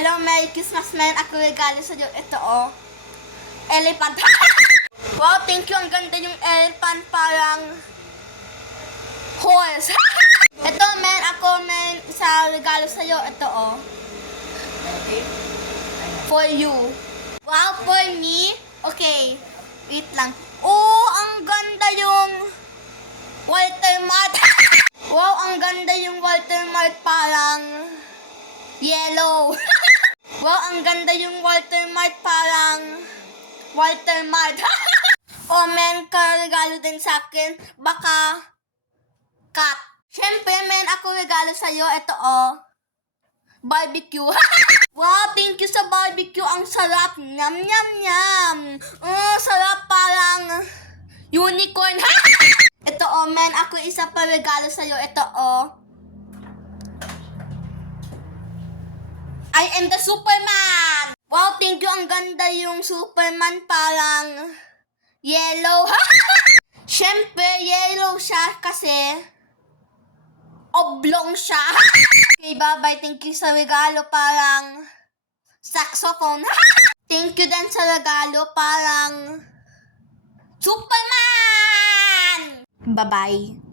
Hello, Merry Christmas, man. Ako regalo sa'yo. Ito, oh. Elephant. Wow, thank you. Ang ganda yung elephant. Parang horse. Ito, man. Ako, man. Sa regalo sa'yo. Ito, oh. For you. Wow, for me? Okay. Wait lang. Oh, ang ganda yung watermark. Wow, ang ganda yung watermark. Parang yellow. Wow, ang ganda yung watermark. Parang watermark. Oh, men, regalo din sa akin. Baka cat. Siyempre, men, ako regalo sa'yo. Ito, oh. Barbecue. Wow, thank you sa barbecue. Ang sarap. Nyam, nyam, nyam. Sarap, parang unicorn. Ito, oh, men, ako isa pa regalo sa'yo. Ito, oh. I am the Superman! Wow, thank you. Ang ganda yung Superman. Parang yellow. Siyempre, yellow siya kasi oblong siya. Okay, bye-bye. Thank you sa regalo. Parang saxophone. Thank you din sa regalo. Parang Superman! Bye-bye.